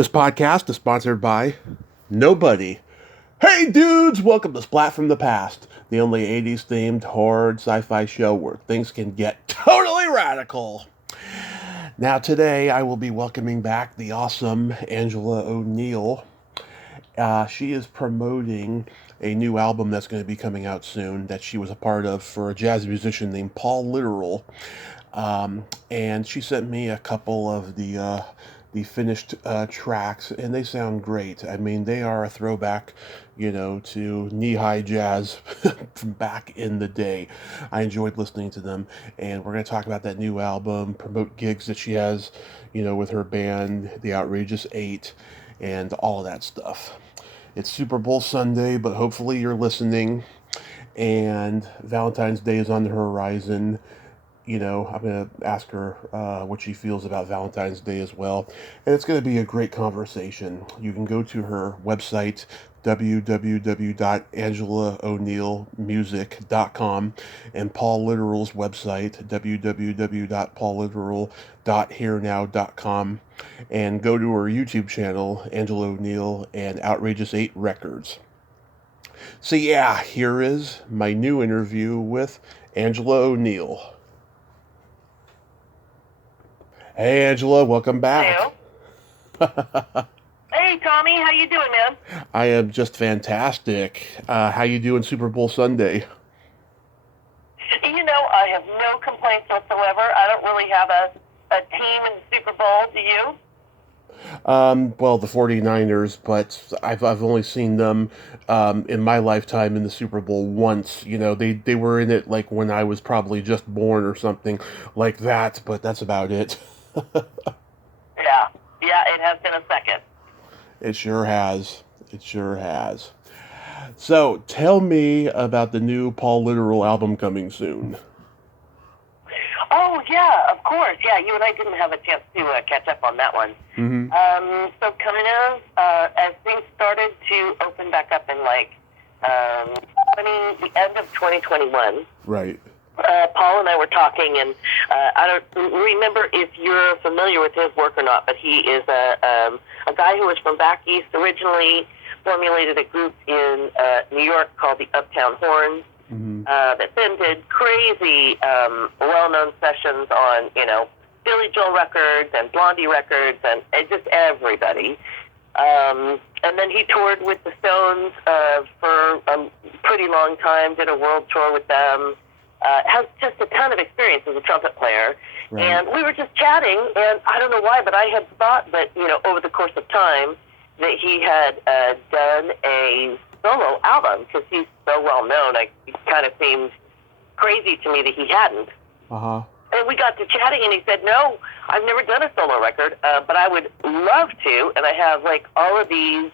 This podcast is sponsored by nobody. Hey dudes, welcome to Splat from the Past, the only 80s themed horror sci-fi show where things can get totally radical. Now today I will be welcoming back the awesome Angela O'Neill. She is promoting a new album that's going to be coming out soon that she was a part of for a jazz musician named Paul Literal. And she sent me a couple of the finished tracks, and they sound great. I mean, they are a throwback, to knee-high jazz from back in the day. I enjoyed listening to them, and we're going to talk about that new album, promote gigs that she has, with her band, The Outrageous Eight, and all of that stuff. It's Super Bowl Sunday, but hopefully you're listening, and Valentine's Day is on the horizon. I'm going to ask her what she feels about Valentine's Day as well. And it's going to be a great conversation. You can go to her website, www.angela'oneillmusic.com, and Paul Literal's website, www.paulliteral.hearnow.com, and go to her YouTube channel, Angela O'Neill and Outrageous 8 Records. So yeah, here is my new interview with Angela O'Neill. Hey, Angela, welcome back. Hey, Tommy, how you doing, man? I am just fantastic. How you doing Super Bowl Sunday? I have no complaints whatsoever. I don't really have a team in the Super Bowl. Do you? Well, the 49ers, but I've only seen them in my lifetime in the Super Bowl once. They were in it like when I was probably just born or something like that, but that's about it. Yeah, it has been a second. It sure has. So, tell me about the new Paul Literal album coming soon. Oh, yeah, of course. Yeah, you and I didn't have a chance to catch up on that one. Mm-hmm. So kind of, as things started to open back up in the end of 2021. Right. Paul and I were talking, and I don't remember if you're familiar with his work or not, but he is a guy who was from back east, originally formulated a group in New York called the Uptown Horns, mm-hmm. That then did crazy, well-known sessions on, Billy Joel records and Blondie records and just everybody. And then he toured with the Stones for a pretty long time, did a world tour with them. Has just a ton of experience as a trumpet player. Right. And we were just chatting, and I don't know why, but I had thought that, over the course of time, that he had done a solo album, because he's so well known. It kind of seemed crazy to me that he hadn't. Uh-huh. And we got to chatting, and he said, no, I've never done a solo record, but I would love to, and I have, all of these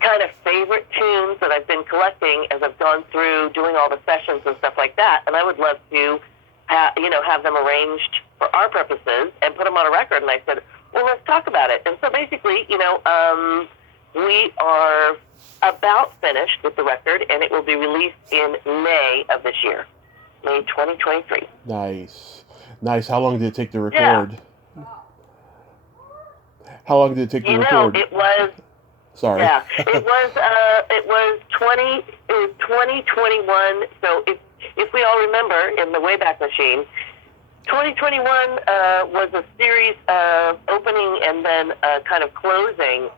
kind of favorite tunes that I've been collecting as I've gone through doing all the sessions and stuff like that, and I would love to have them arranged for our purposes and put them on a record. And I said, well, let's talk about it. And so basically, we are about finished with the record, and it will be released in May of this year, May 2023. Nice. How long did it take to record? Yeah. How long did it take to record? It was... Sorry. Yeah, it was 2021. So if we all remember in the Wayback Machine, 2021 was a series of opening and then kind of closing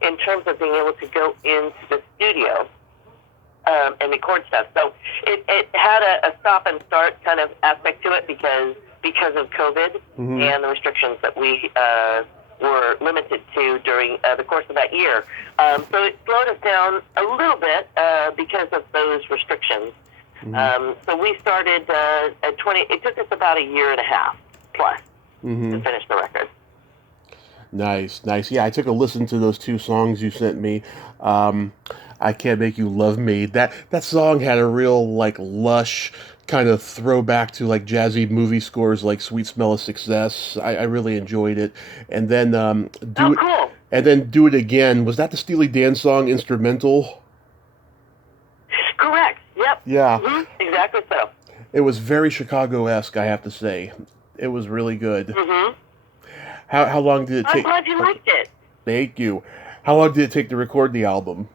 in terms of being able to go into the studio and record stuff. So it had a stop and start kind of aspect to it because of COVID, mm-hmm. and the restrictions that we were limited to during the course of that year. So it slowed us down a little bit because of those restrictions. Mm-hmm. So we started at 20, it took us about a year and a half plus, mm-hmm. to finish the record. Nice. Yeah, I took a listen to those two songs you sent me. I Can't Make You Love Me. That song had a real, lush kind of throwback to jazzy movie scores like Sweet Smell of Success. I really enjoyed it. And then cool. And then Do It Again. Was that the Steely Dan song instrumental? Correct. Yep. Yeah. Mm-hmm. Exactly so. It was very Chicago-esque, I have to say. It was really good. Mm-hmm. How long did it take? I'm glad you liked it. Thank you. How long did it take to record the album?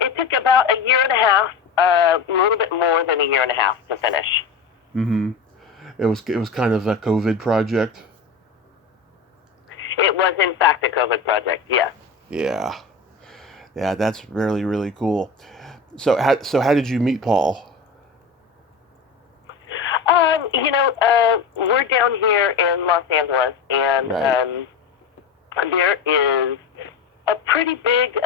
It took about a year and a half, a little bit more than a year and a half to finish. Mm-hmm. It was kind of a COVID project. It was, in fact, a COVID project, yes. Yeah. Yeah, that's really, really cool. So how did you meet Paul? We're down here in Los Angeles, and Right. there is a pretty big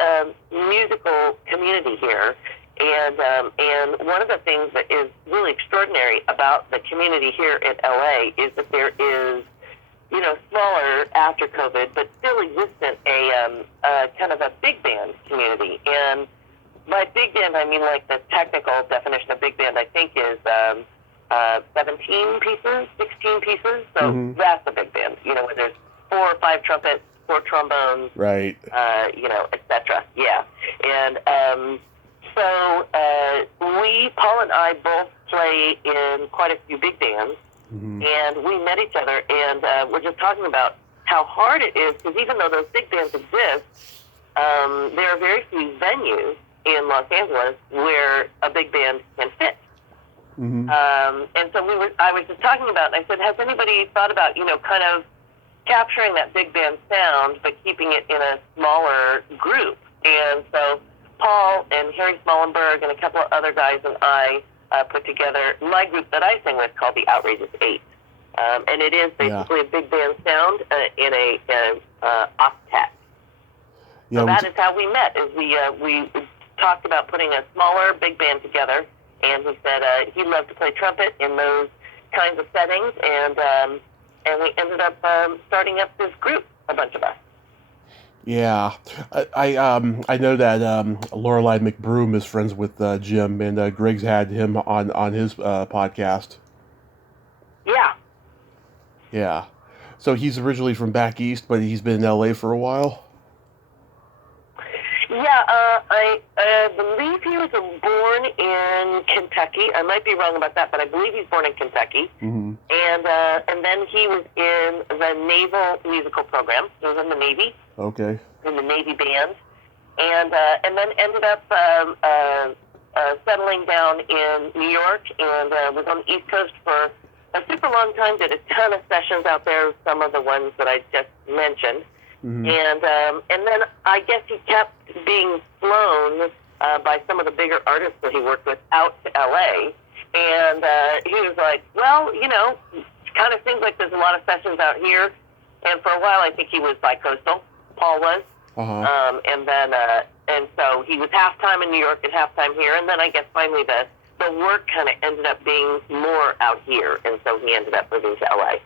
musical community here. And one of the things that is really extraordinary about the community here in LA is that there is, smaller after COVID, but still existent, a kind of a big band community. And by big band, I mean like the technical definition of big band, I think, is 17 pieces, 16 pieces. So Mm-hmm. that's a big band, where there's 4 or 5 trumpets, 4 trombones, Right. etc. Yeah. And Paul and I both play in quite a few big bands. Mm-hmm. And we met each other, and we're just talking about how hard it is, because even though those big bands exist, there are very few venues in Los Angeles where a big band can fit. Mm-hmm. And so I was just talking about, and I said, has anybody thought about, kind of capturing that big band sound, but keeping it in a smaller group? And so Paul and Harry Smallenberg and a couple of other guys and I put together my group that I sing with called the Outrageous Eight. And it is basically a big band sound in a octet. Yeah, So that is how we met. Is we talked about putting a smaller big band together, and he said he loved to play trumpet in those kinds of settings, and we ended up starting up this group, a bunch of us. yeah. I know that Lorelei McBroom is friends with Jim, and Greg's had him on his podcast. Yeah. Yeah. So he's originally from back east, but he's been in LA for a while. Yeah, I believe he was born in Kentucky. I might be wrong about that, but I believe he's born in Kentucky. Mm-hmm. And then he was in the Naval musical program. He was in the Navy. Okay. In the Navy band, and then ended up settling down in New York, and was on the East Coast for a super long time. Did a ton of sessions out there, some of the ones that I just mentioned. Mm-hmm. And then I guess he kept being flown by some of the bigger artists that he worked with out to LA. And he was like, well, it kind of seems like there's a lot of sessions out here. And for a while, I think he was bi-coastal. Paul was. Uh-huh. And so he was half-time in New York and half-time here. And then I guess finally the work kind of ended up being more out here. And so he ended up moving to LA.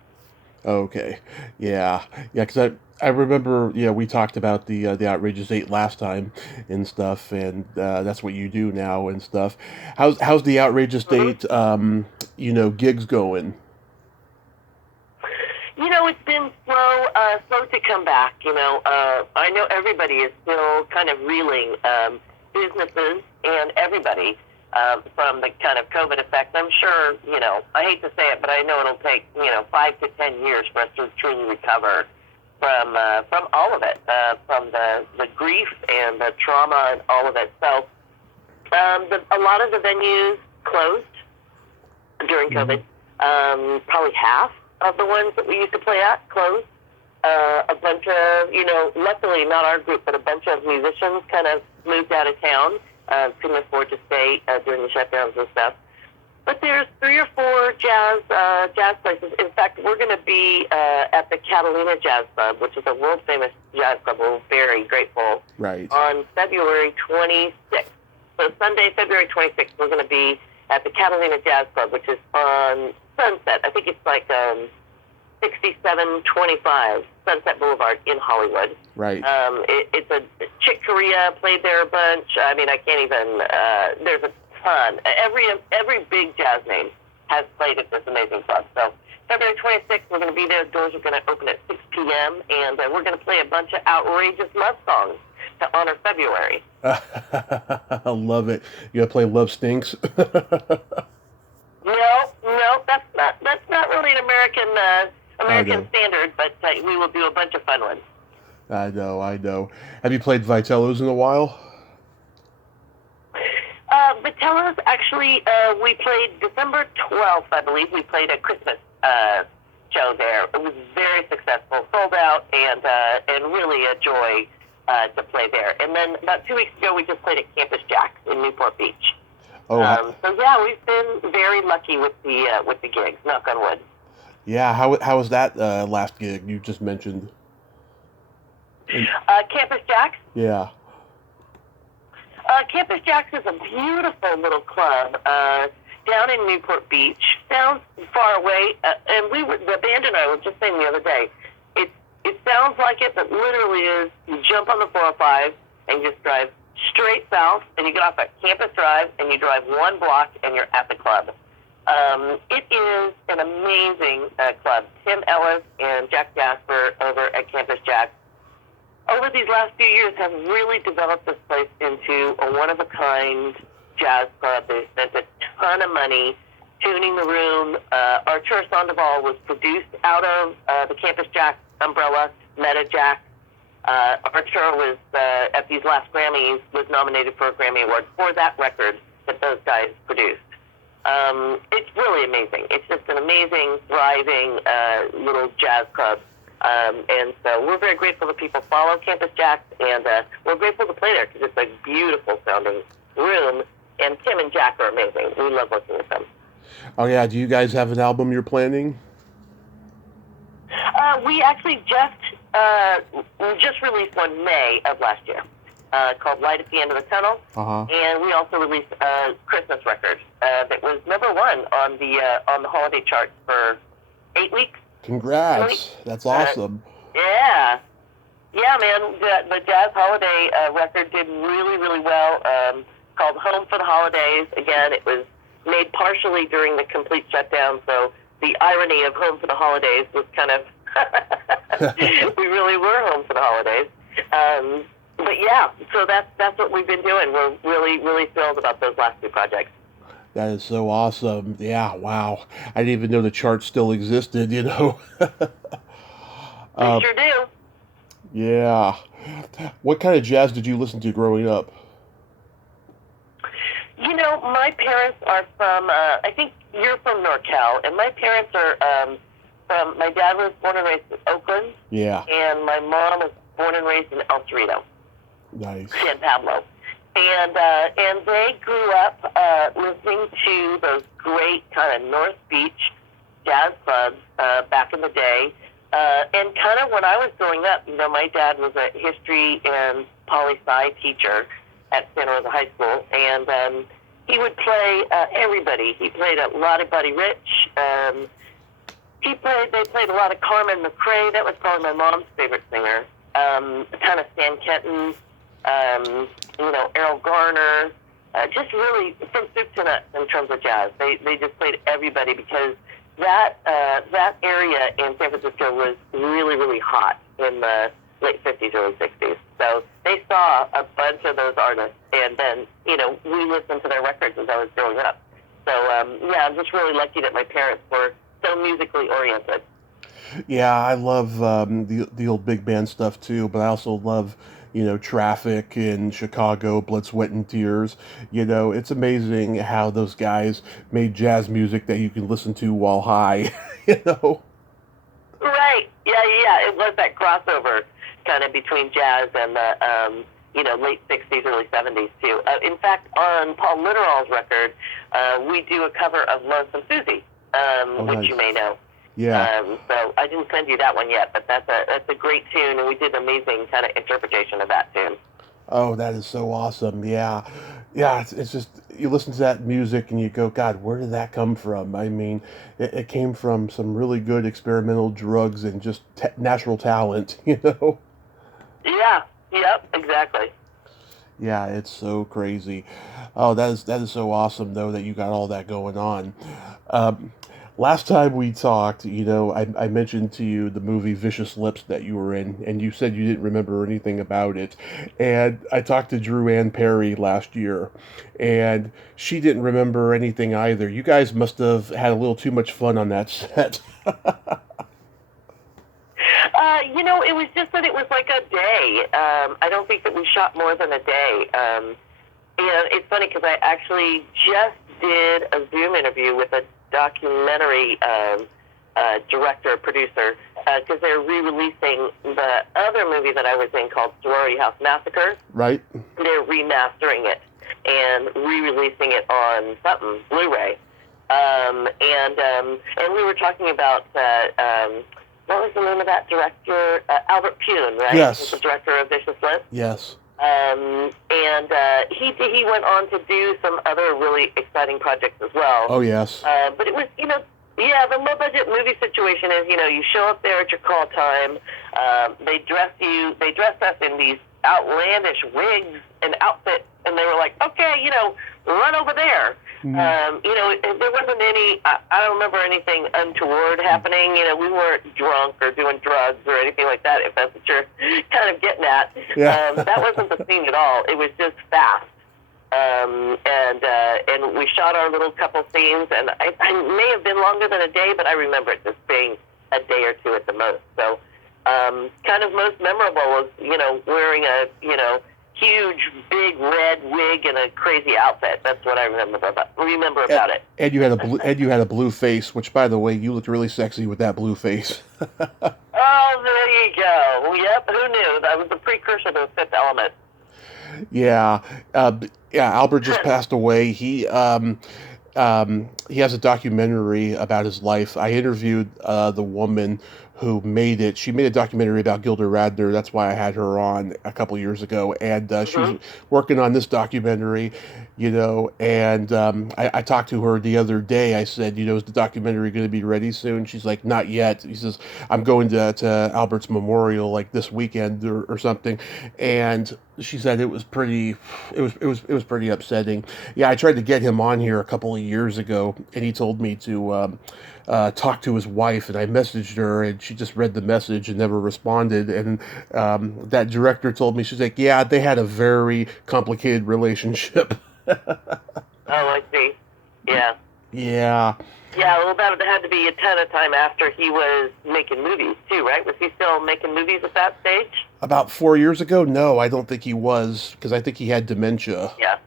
Okay. Yeah. Yeah, because I remember, we talked about the Outrageous Eight last time and stuff, and that's what you do now and stuff. How's the Outrageous Eight, gigs going? It's been slow to come back. I know everybody is still kind of reeling, businesses and everybody, from the kind of COVID effect. I'm sure, I hate to say it, but I know it'll take, 5 to 10 years for us to truly recover from all of it, from the grief and the trauma and all of it. So, a lot of the venues closed during COVID. Probably half of the ones that we used to play at closed. A bunch of, luckily not our group, but a bunch of musicians kind of moved out of town. Couldn't afford to stay during the shutdowns and stuff. But there's 3 or 4 jazz places. In fact, we're going to be at the Catalina Jazz Club, which is a world-famous jazz club. We're very grateful. Right. On February 26th. So Sunday, February 26th, we're going to be at the Catalina Jazz Club, which is on Sunset. I think it's like 6725 Sunset Boulevard in Hollywood. Right. It's a Chick Corea played there a bunch. I mean, I can't even. There's a ton. Every big jazz name has played at this amazing club. So February 26th, we're going to be there. Doors are going to open at 6 p.m. and we're going to play a bunch of outrageous love songs to honor February. I love it. You got to play Love Stinks. No, that's not really an I American know. Standard, but we will do a bunch of fun ones. I know. Have you played Vitello's in a while? Vitello's, actually, we played December 12th, I believe. We played a Christmas show there. It was very successful, sold out, and really a joy to play there. And then about 2 weeks ago, we just played at Campus Jack's in Newport Beach. Oh, So yeah, we've been very lucky with the gigs. Knock on wood. yeah. How was that last gig you just mentioned? Campus Jack's. Yeah. Campus Jack's is a beautiful little club down in Newport Beach. Sounds far away, and the band and I were just saying the other day. It sounds like it, but literally is. You jump on the 405 and you just drive straight south, and you get off at Campus Drive, and you drive one block, and you're at the club. It is an amazing club. Tim Ellis and Jack Jasper over at Campus Jack, over these last few years, have really developed this place into a one-of-a-kind jazz club. They spent a ton of money tuning the room. Artur Sandoval was produced out of the Campus Jack umbrella, Meta Jack. Artur was, at these last Grammys, was nominated for a Grammy Award for that record that those guys produced. It's really amazing. It's just an amazing, thriving little jazz club. And so we're very grateful that people follow Campus Jack, and we're grateful to play there because it's a beautiful sounding room, and Tim and Jack are amazing. We love working with them. Oh yeah. Do you guys have an album you're planning? We actually just released one May of last year called Light at the End of the Tunnel, and we also released a Christmas record that was #1 on the holiday charts for 8 weeks. Congrats. That's awesome. Yeah, man. The Jazz Holiday record did really, really well. Called Home for the Holidays. Again, it was made partially during the complete shutdown, so the irony of Home for the Holidays was kind of, we really were home for the holidays. But yeah, so that's what we've been doing. We're really, really thrilled about those last two projects. That is so awesome. Yeah, wow. I didn't even know the chart still existed, you know. They sure do. Yeah. What kind of jazz did you listen to growing up? You know, my parents are from, I think you're from NorCal, and my parents are my dad was born and raised in Oakland. Yeah. And my mom was born and raised in El Cerrito. Nice. San Pablo. And they grew up listening to those great kind of North Beach jazz clubs back in the day. And kind of when I was growing up, you know, my dad was a history and poli-sci teacher at Santa Rosa High School, and he would play everybody. He played a lot of Buddy Rich. They played a lot of Carmen McRae. That was probably my mom's favorite singer. Kind of Stan Kenton, you know, Errol Garner, just really from soup to nuts in terms of jazz. They just played everybody because that area in San Francisco was really, really hot in the late 50s, early 60s. So they saw a bunch of those artists, and then, you know, we listened to their records as I was growing up. So, yeah, I'm just really lucky that my parents were so musically oriented. Yeah, I love the old big band stuff too, but I also love, you know, Traffic in Chicago, Blood, Sweat, and Tears. You know, it's amazing how those guys made jazz music that you can listen to while high, you know? Right. Yeah. It was that crossover kind of between jazz and the, you know, late 60s, early 70s, too. In fact, on Paul Litterall's record, we do a cover of Lonesome Susie, which nice. you may know. Yeah. So I didn't send you that one yet, but that's a great tune, and we did an amazing kind of interpretation of that tune. Oh, that is so awesome. Yeah. Yeah, it's just, you listen to that music and you go, God, where did that come from? I mean, it came from some really good experimental drugs and just natural talent, you know? Yeah. Yep. Exactly. Yeah, it's so crazy. Oh, that is so awesome, though, that you got all that going on. Um, Last time we talked, you know, I mentioned to you the movie Vicious Lips that you were in, and you said you didn't remember anything about it. And I talked to Drew Ann Perry last year, and she didn't remember anything either. You guys must have had a little too much fun on that set. It was just that it was like a day. I don't think that we shot more than a day. It's funny because I actually just did a Zoom interview with a documentary director, producer, because they're re-releasing the other movie that I was in called Sorority House Massacre. Right. They're remastering it and re-releasing it on something, Blu-ray. And we were talking about what was the name of that director? Albert Pune, right? Yes. He's the director of Vicious Lips. Yes. He went on to do some other really exciting projects as well. Oh, yes. But it was, the low-budget movie situation is, you show up there at your call time. They dress us in these outlandish wigs and outfits, and they were like, okay, run over there. Mm-hmm. There wasn't any, I don't remember anything untoward happening. We weren't drunk or doing drugs or anything like that, if that's what you're kind of getting at. Yeah. That wasn't the scene at all. It was just fast. And we shot our little couple scenes, and I may have been longer than a day, but I remember it just being a day or two at the most. So, kind of most memorable was, wearing a, huge, big red wig and a crazy outfit. That's what I remember about it. And you had a blue face, which, by the way, you looked really sexy with that blue face. Oh, there you go. Yep, who knew? That was the precursor to Fifth Element. Yeah. Albert just passed away. He has a documentary about his life. I interviewed the woman who made it. She made a documentary about Gilda Radner. That's why I had her on a couple years ago. And she was working on this documentary, and I talked to her the other day. I said, is the documentary going to be ready soon? She's like, not yet. He says, I'm going to Albert's memorial like this weekend or something. And she said it was pretty upsetting. Yeah, I tried to get him on here a couple of years ago, and he told me to talk to his wife, and I messaged her, and she just read the message and never responded. And that director told me, she's like, yeah, they had a very complicated relationship. Oh, I see. Yeah. Yeah. Yeah, well, that had to be a ton of time after he was making movies, too, right? Was he still making movies at that stage? About 4 years ago? No, I don't think he was, because I think he had dementia. Yeah.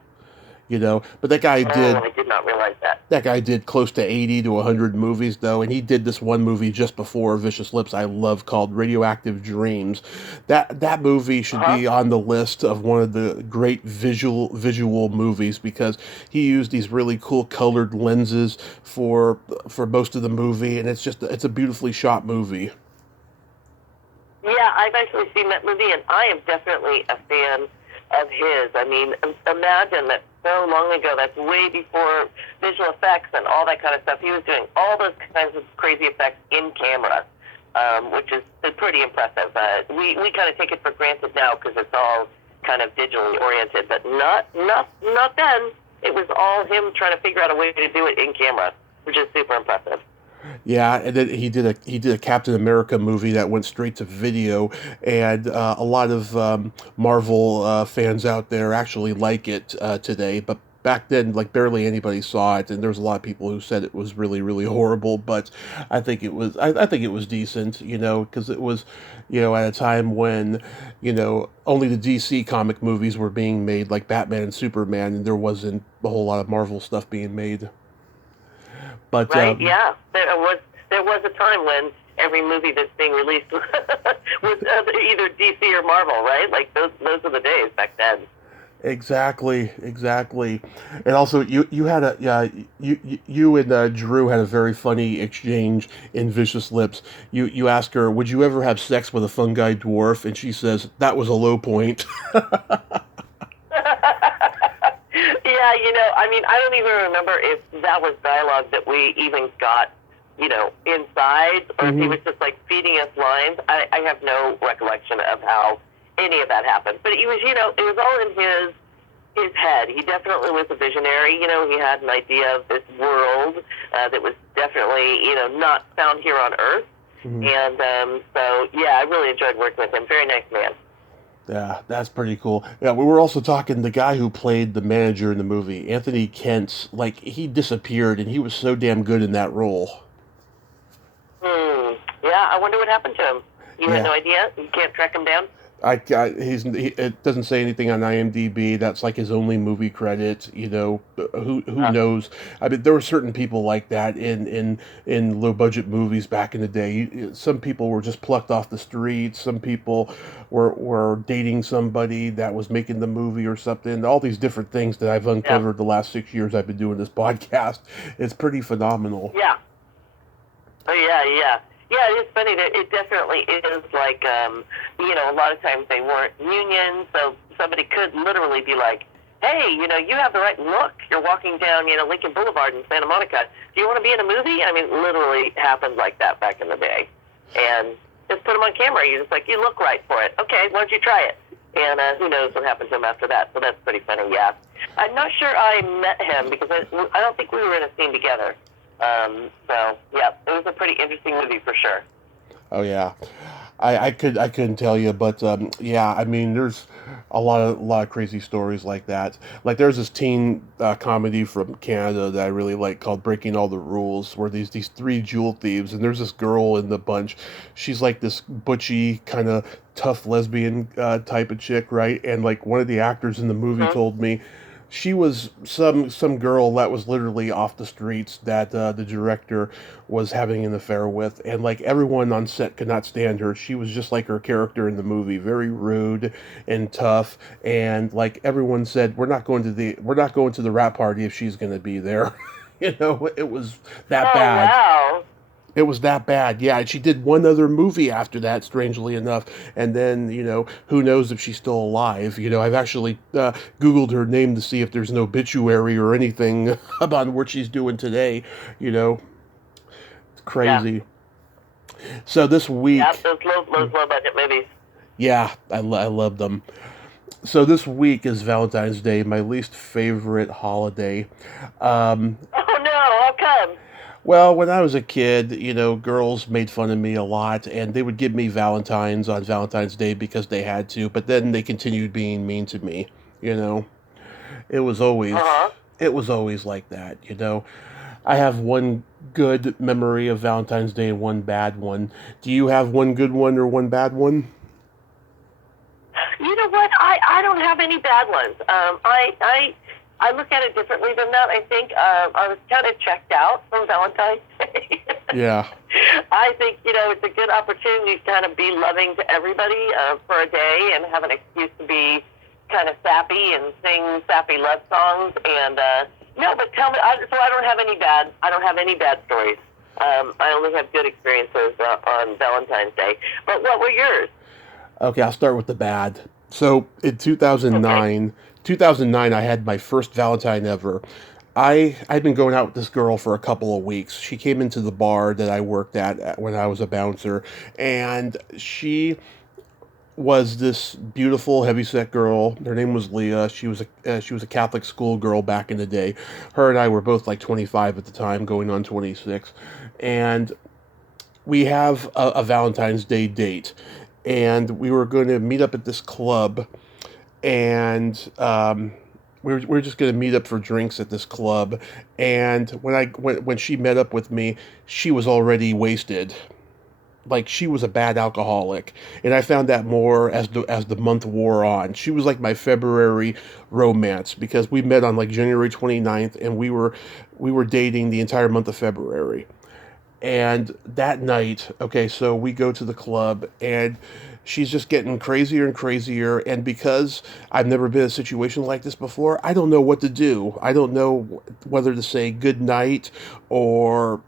But that guy did... I did not realize that. That guy did close to 80 to 100 movies, though, and he did this one movie just before Vicious Lips I love called Radioactive Dreams. That movie should be on the list of one of the great visual movies, because he used these really cool colored lenses for most of the movie, and it's a beautifully shot movie. Yeah, I've actually seen that movie, and I am definitely a fan of his. I mean, imagine that so long ago, that's way before visual effects and all that kind of stuff. He was doing all those kinds of crazy effects in camera, which is pretty impressive. We kind of take it for granted now because it's all kind of digitally oriented, but not then. It was all him trying to figure out a way to do it in camera, which is super impressive. Yeah, and then he did a Captain America movie that went straight to video, and a lot of Marvel fans out there actually like it today. But back then, like, barely anybody saw it, and there was a lot of people who said it was really, really horrible. But I think it was decent, because it was, at a time when, only the DC comic movies were being made, like Batman and Superman, and there wasn't a whole lot of Marvel stuff being made. But, right? Yeah, there was a time when every movie that's being released was either DC or Marvel, right? Like those are the days back then. Exactly. And also, you and Drew had a very funny exchange in Vicious Lips. You ask her, would you ever have sex with a fungi dwarf? And she says, that was a low point. Yeah, I mean, I don't even remember if that was dialogue that we even got, inside, or if he was just, like, feeding us lines. I have no recollection of how any of that happened. But it was, it was all in his head. He definitely was a visionary. He had an idea of this world that was definitely, not found here on Earth. Mm-hmm. And so, yeah, I really enjoyed working with him. Very nice man. Yeah, that's pretty cool. Yeah, we were also talking the guy who played the manager in the movie, Anthony Kent. Like, he disappeared, and he was so damn good in that role. Yeah, I wonder what happened to him. You had Yeah. no idea? You can't track him down? It doesn't say anything on IMDb. That's like his only movie credit. Who Uh, knows? I mean, there were certain people like that in low budget movies back in the day. Some people were just plucked off the streets. Some people were dating somebody that was making the movie or something. All these different things that I've yeah. uncovered the last 6 years I've been doing this podcast. It's pretty phenomenal. Yeah. Oh, yeah, yeah. Yeah, it's funny that it definitely is like, a lot of times they weren't union, so somebody could literally be like, hey, you have the right look. You're walking down, Lincoln Boulevard in Santa Monica. Do you want to be in a movie? I mean, literally happened like that back in the day. And just put them on camera. You're just like, you look right for it. Okay, why don't you try it? And who knows what happened to him after that. So that's pretty funny, yeah. I'm not sure I met him because I don't think we were in a scene together. So yeah, it was a pretty interesting movie for sure. Oh yeah, I couldn't tell you, but yeah, I mean, there's a lot of crazy stories like that. Like there's this teen comedy from Canada that I really like called Breaking All the Rules, where these three jewel thieves, and there's this girl in the bunch. She's like this butchy kind of tough lesbian type of chick, right? And like one of the actors in the movie Mm-hmm. told me she was some girl that was literally off the streets that the director was having an affair with, and like everyone on set could not stand her. She was just like her character in the movie, very rude and tough, and like everyone said, we're not going to the rap party if she's going to be there. It was that Oh bad. wow. It was that bad, yeah. And she did one other movie after that, strangely enough. And then, who knows if she's still alive? I've actually Googled her name to see if there's an obituary or anything about what she's doing today. You know, Yeah. crazy. So this Yeah. week, Those low budget movies. yeah, I love them. So this week is Valentine's Day, my least favorite holiday. Um, Oh no, how come? Well, when I was a kid, girls made fun of me a lot, and they would give me Valentines on Valentine's Day because they had to, but then they continued being mean to me, you know. It was Uh always huh. it was always like that. I have one good memory of Valentine's Day and one bad one. Do you have one good one or one bad one? You know what? I don't have any bad ones. I look at it differently than that. I think I was kind of checked out from Valentine's Day. Yeah. I think it's a good opportunity to kind of be loving to everybody for a day and have an excuse to be kind of sappy and sing sappy love songs. And no, but tell me. So I don't have any bad. I don't have any bad stories. I only have good experiences on Valentine's Day. But what were yours? Okay, I'll start with the bad. So in Okay. 2009, I had my first Valentine ever. I'd been going out with this girl for a couple of weeks. She came into the bar that I worked at when I was a bouncer, and she was this beautiful, heavyset girl. Her name was Leah. She was a Catholic schoolgirl back in the day. Her and I were both like 25 at the time, going on 26, and we have a Valentine's Day date, and we were going to meet up at this club, and we were just going to meet up for drinks at this club. And when she met up with me, she was already wasted. Like she was a bad alcoholic, and I found that more as the month wore on. She was like my February romance because we met on like January 29th, and we were dating the entire month of February. And that night, okay, so we go to the club, and she's just getting crazier and crazier. And because I've never been in a situation like this before, I don't know what to do. I don't know whether to say good night or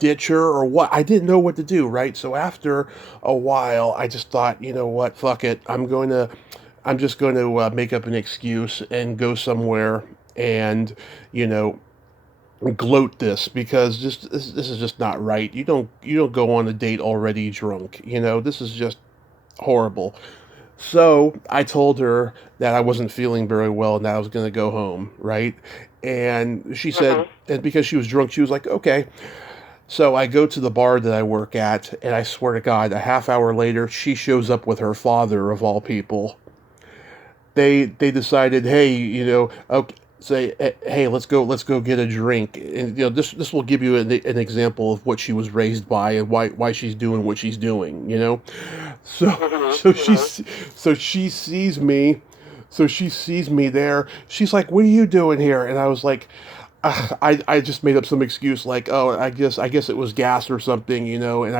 ditch her or what. I didn't know what to do, right? So after a while, I just thought, you know what, fuck it. I'm just going to make up an excuse and go somewhere and, you know, gloat this because this is just not right. You don't go on a date already drunk. This is just horrible. So I told her that I wasn't feeling very well and that I was going to go home, right? And she said, Mhm. and because she was drunk, she was like, okay. So I go to the bar that I work at, and I swear to God, a half hour later, she shows up with her father of all people. They decided, hey, okay. say, hey, let's go get a drink, and this will give you an example of what she was raised by and why she's doing what she's doing. So so Mm-hmm. she Mm-hmm. s- so she sees me, there. She's like, "What are you doing here?" And I was like, I just made up some excuse like, oh, I guess it was gas or something, and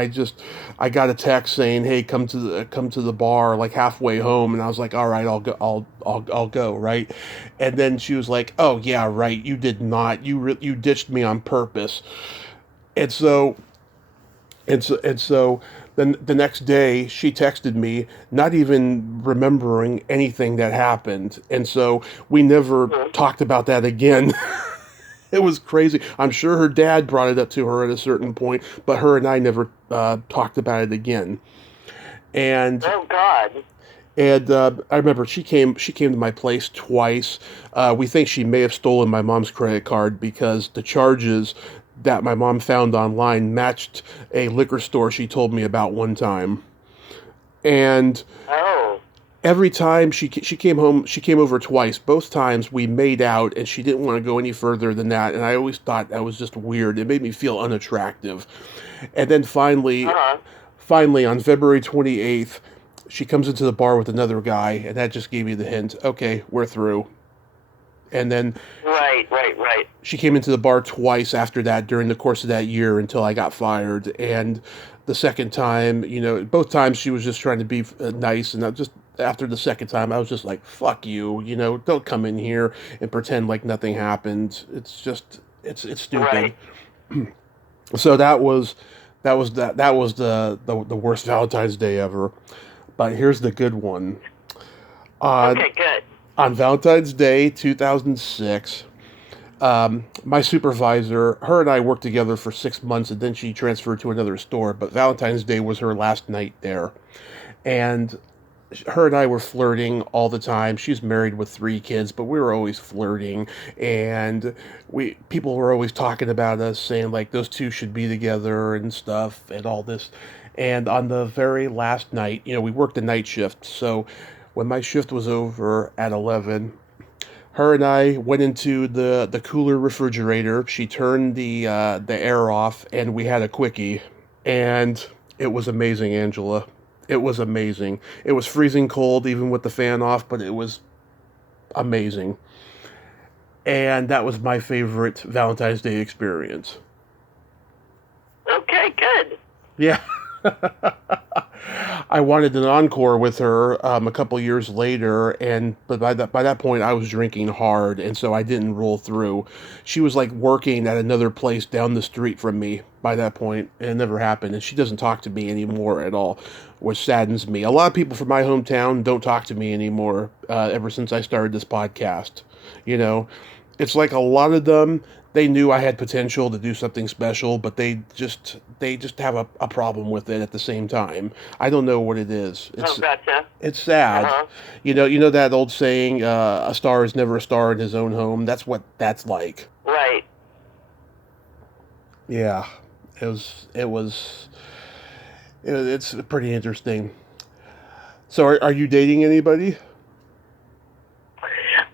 I got a text saying, hey, come to the bar like halfway home, and I was like, all right, I'll go, I'll go, right. And then she was like, oh yeah, right, you did not, you ditched me on purpose. And so then the next day she texted me, not even remembering anything that happened, and so we never Mm-hmm. talked about that again. It was crazy. I'm sure her dad brought it up to her at a certain point, but her and I never talked about it again. And Oh God. I remember she came to my place twice. We think she may have stolen my mom's credit card because the charges that my mom found online matched a liquor store she told me about one time. And Oh. every time she came home, she came over twice. Both times we made out, and she didn't want to go any further than that. And I always thought that was just weird. It made me feel unattractive. And then Uh huh. finally on February 28th, she comes into the bar with another guy, and that just gave me the hint. Okay, we're through. And then Right. Right. Right. she came into the bar twice after that during the course of that year until I got fired. And the second time, both times she was just trying to be nice, and I just after the second time, I was just like, "Fuck you," don't come in here and pretend like nothing happened. It's just it's stupid. Right. So that was the worst Valentine's Day ever. But here's the good one. On Okay. Good. on Valentine's Day 2006. My supervisor, her and I worked together for 6 months, and then she transferred to another store. But Valentine's Day was her last night there, and her and I were flirting all the time. She's married with 3 kids, but we were always flirting, and we people were always talking about us, saying like those two should be together and stuff and all this. And on the very last night, we worked a night shift, so when my shift was over at 11, her and I went into the cooler refrigerator. She turned the air off, and we had a quickie, and it was amazing, Angela. It was amazing. It was freezing cold, even with the fan off, but it was amazing. And that was my favorite Valentine's Day experience. Okay. Good. Yeah. I wanted an encore with her a couple years later, but by that point I was drinking hard, and so I didn't roll through. She was like working at another place down the street from me by that point, and it never happened. And she doesn't talk to me anymore at all, which saddens me. A lot of people from my hometown don't talk to me anymore ever since I started this podcast. You know, it's like a lot of them, they knew I had potential to do something special, but they just have a problem with it at the same time. I don't know what it is. Oh, It's gotcha. it's Uh sad. huh. You know that old saying, a star is never a star in his own home. That's what that's like. Right. Yeah. It's pretty interesting. So are you dating anybody?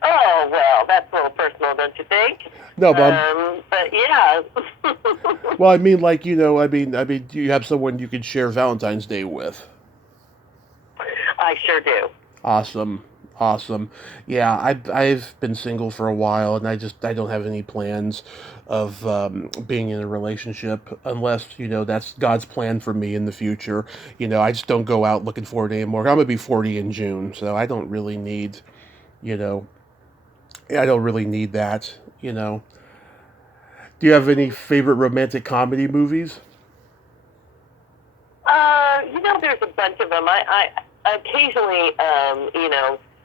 Oh well, that's a little personal, don't you think? No, but But yeah. well, I mean, like, I mean, do you have someone you can share Valentine's Day with? I sure do. Awesome. Awesome. Yeah, I've been single for a while, and I don't have any plans of being in a relationship unless that's God's plan for me in the future. I just don't go out looking for it anymore. I'm gonna be 40 in June, so you know I don't really need that. Do you have any favorite romantic comedy movies? There's a bunch of them. I occasionally,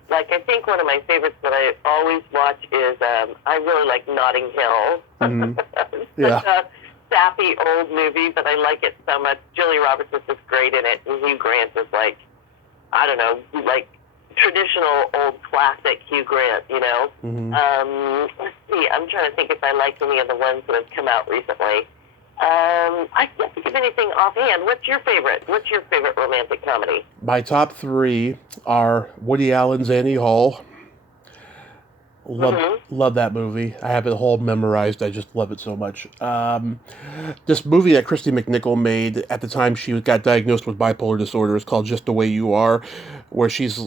like I think one of my favorites that I always watch is I really like Notting Hill. Hmm. It's Yeah. such a sappy old movie, but I like it so much. Julie Roberts is just great in it, and Hugh Grant is like, I don't know, like traditional old classic Hugh Grant. Hmm. Let's see. I'm trying to think if I like any of the ones that have come out recently. I can't think of anything offhand. What's your favorite? What's your favorite romantic comedy? My top three are Woody Allen's Annie Hall, Love that movie. I have it whole memorized. I just love it so much. This movie that Christy McNichol made at the time she got diagnosed with bipolar disorder is called Just the Way You Are, where she's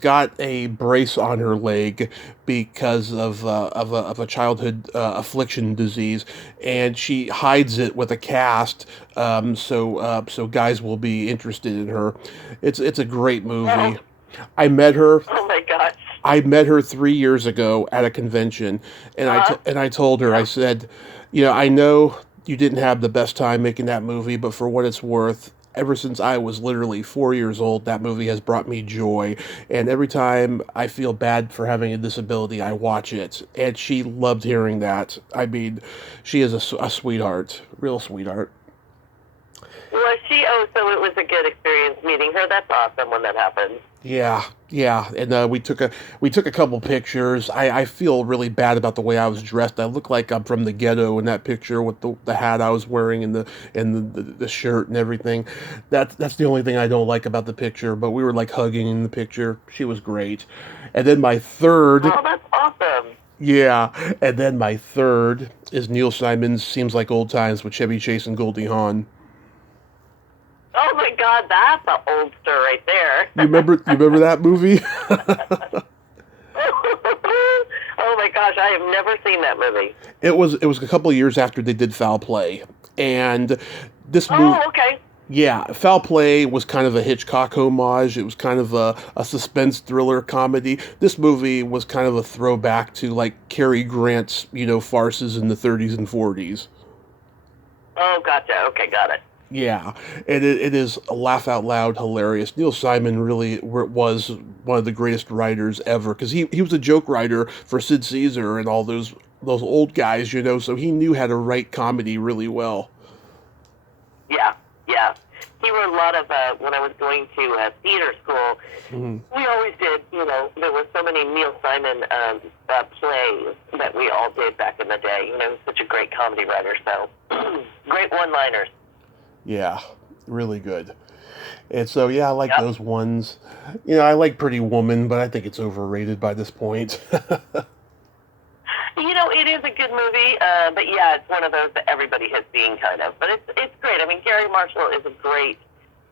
got a brace on her leg because of a childhood affliction disease, and she hides it with a cast, so guys will be interested in her. It's a great movie. Oh, I met her. oh my gosh. I met her 3 years ago at a convention, and Uh-huh. I told her, I said, I know you didn't have the best time making that movie, but for what it's worth, ever since I was literally 4 years old, that movie has brought me joy. And every time I feel bad for having a disability, I watch it. And she loved hearing that. I mean, she is a sweetheart, real sweetheart. Was she? Oh, so it was a good experience meeting her. That's awesome when that happens. Yeah, yeah, and we took a couple pictures. I feel really bad about the way I was dressed. I look like I'm from the ghetto in that picture with the hat I was wearing and the shirt and everything. That's the only thing I don't like about the picture. But we were like hugging in the picture. She was great, and then my third. Oh, that's awesome. Yeah, and then my third is Neil Simon's "Seems Like Old Times" with Chevy Chase and Goldie Hawn. Oh my God, that's an old stir right there. You remember that movie? Oh my gosh, I have never seen that movie. It was a couple of years after they did Foul Play, and this movie, Oh, okay. yeah, Foul Play was kind of a Hitchcock homage. It was kind of a suspense thriller comedy. This movie was kind of a throwback to like Cary Grant's farces in the 30s and 40s. Oh, gotcha. Okay, got it. Yeah, and it is a laugh out loud hilarious. Neil Simon really was one of the greatest writers ever because he was a joke writer for Sid Caesar and all those old guys, so he knew how to write comedy really well. Yeah, yeah. He wrote a lot of, when I was going to theater school, Hmm. we always did, there were so many Neil Simon plays that we all did back in the day. He was such a great comedy writer, so great one-liners. Yeah, really good. And so yeah, I like Yep. those ones. I like Pretty Woman, but I think it's overrated by this point. It is a good movie, but yeah, it's one of those that everybody has seen, kind of. But it's great. I mean, Gary Marshall is a great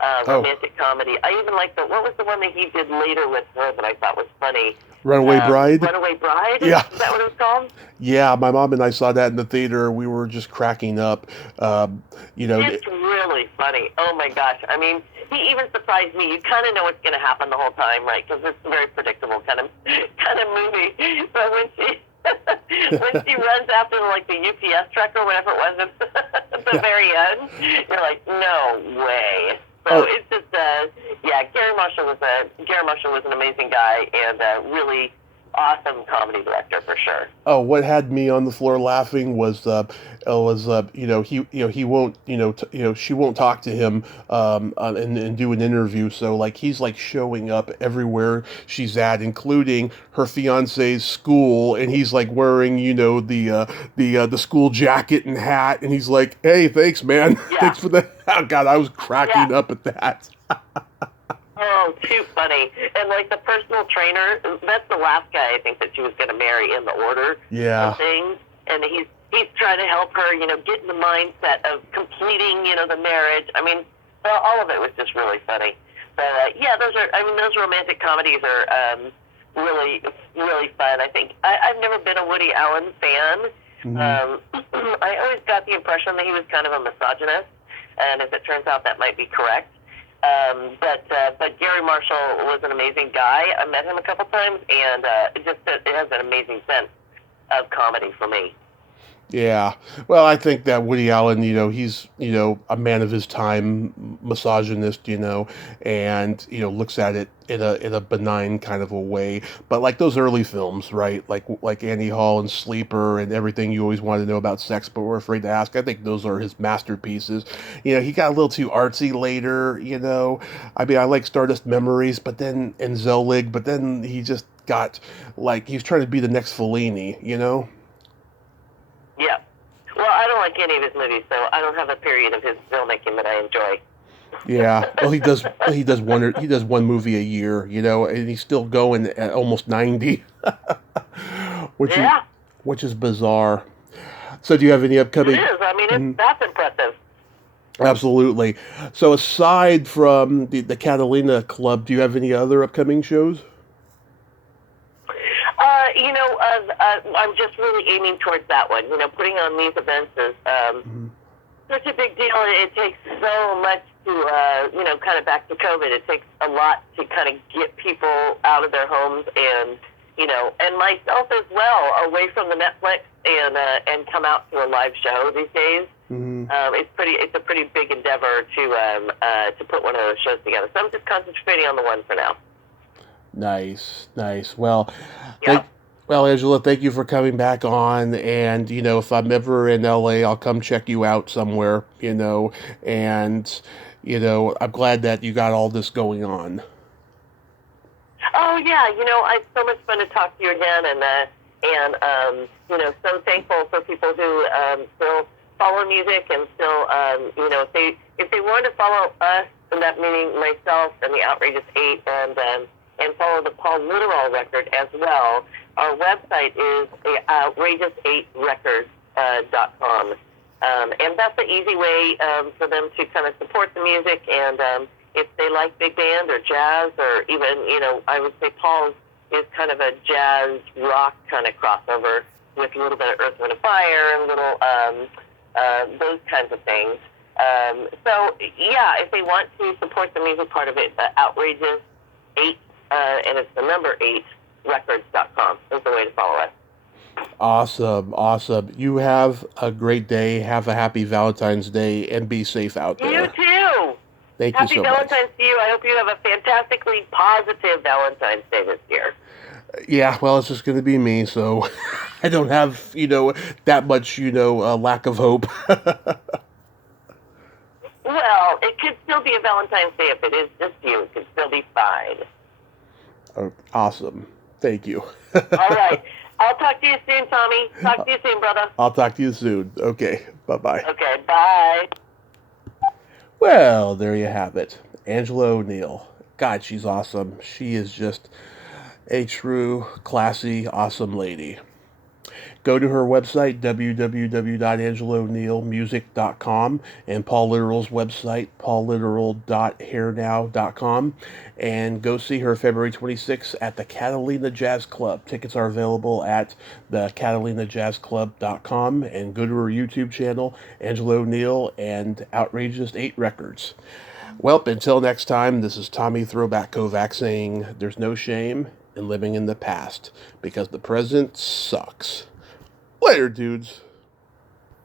Oh, romantic comedy. I even like what was the one that he did later with her that I thought was funny? Runaway Bride. Runaway Bride? Yeah. Is that what it was called? Yeah, my mom and I saw that in the theater. We were just cracking up. It's really funny. Oh my gosh. I mean, he even surprised me. You kind of know what's going to happen the whole time, right? Because it's a very predictable kind of movie. But when she when she runs after like the UPS truck or whatever it was at the Yeah. very end, you're like, no way. So Oh, it's just, yeah, Gary Marshall was an amazing guy and a really awesome comedy director for sure. oh, what had me on the floor laughing he won't she won't talk to him and do an interview. So like he's like showing up everywhere she's at, including her fiance's school, and he's like wearing the school jacket and hat, and he's like, hey, thanks, man. Yeah, Thanks for that. Oh God, I was cracking yeah. up at that. Oh, too funny. And like the personal trainer, that's the last guy I think that she was going to marry in the order Yeah. of things. And he's trying to help her, get in the mindset of completing, the marriage. I mean, all of it was just really funny. So yeah, those romantic comedies are really, really fun. I think I've never been a Woody Allen fan. Hmm. I always got the impression that he was kind of a misogynist, and as it turns out, that might be correct. But Gary Marshall was an amazing guy. I met him a couple times, and it has an amazing sense of comedy for me. Yeah. Well, I think that Woody Allen, he's, a man of his time, misogynist, and, looks at it in a benign kind of a way. But like those early films, right? Like Annie Hall and Sleeper and Everything You Always Wanted to Know About Sex But Were Afraid to Ask. I think those are his masterpieces. He got a little too artsy later, I mean, I like Stardust Memories, but then and Zelig, but then he just got like he was trying to be the next Fellini. Yeah. Well, I don't like any of his movies, so I don't have a period of his filmmaking that I enjoy. Yeah. Well, he does one movie a year, and he's still going at almost 90, which is Yeah, which is bizarre. So, do you have any it upcoming? is. I mean, Mhm. that's impressive. Absolutely. So, aside from the Catalina Club, do you have any other upcoming shows? I'm just really aiming towards that one. Putting on these events is Mhm. such a big deal. It takes so much to, kind of back to COVID. It takes a lot to kind of get people out of their homes and myself as well, away from the Netflix and come out to a live show these days. Mhm. It's a pretty big endeavor to put one of those shows together. So I'm just concentrating on the one for now. Nice, nice. Well, Yeah. thank, well, Angela, thank you for coming back on. And if I'm ever in LA, I'll come check you out somewhere. And I'm glad that you got all this going on. Oh yeah, it's so much fun to talk to you again, and so thankful for people who still follow music and still, if they want to follow us, and that meaning myself and the Outrageous Eight, and follow the Paul Literal record as well. Our website is outrageous8records.com. And that's the easy way for them to kind of support the music. And if they like big band or jazz, or even, I would say Paul's is kind of a jazz rock kind of crossover with a little bit of Earth, Wind, and Fire and little those kinds of things. So, yeah, if they want to support the music part of it, the Outrageous 8, and it's the number 8, records.com is the way to follow us. Awesome, awesome. You have a great day. Have a happy Valentine's Day, and be safe out You there. too. Thank you Happy so much. Valentine's to you. I hope you have a fantastically positive Valentine's Day this year. Yeah, well, it's just going to be me, so I don't have, that much, lack of hope. Well, it could still be a Valentine's Day if it is just you. It could still be fine. Oh, awesome. Thank you. All right. I'll talk to you soon, Tommy. Talk to you soon, brother. I'll talk to you soon. Okay, bye-bye. Okay, bye. Well, there you have it. Angela Neill. God, she's awesome. She is just a true, classy, awesome lady. Go to her website, www.angeloneillmusic.com, and Paul Literal's website, paulliteral.hairnow.com, and go see her February 26th at the Catalina Jazz Club. Tickets are available at the catalinajazzclub.com, and go to her YouTube channel, Angelo Neill and Outrageous 8 Records. Well, until next time, this is Tommy Throwback Kovac saying there's no shame in living in the past, because the present sucks. Later, dudes.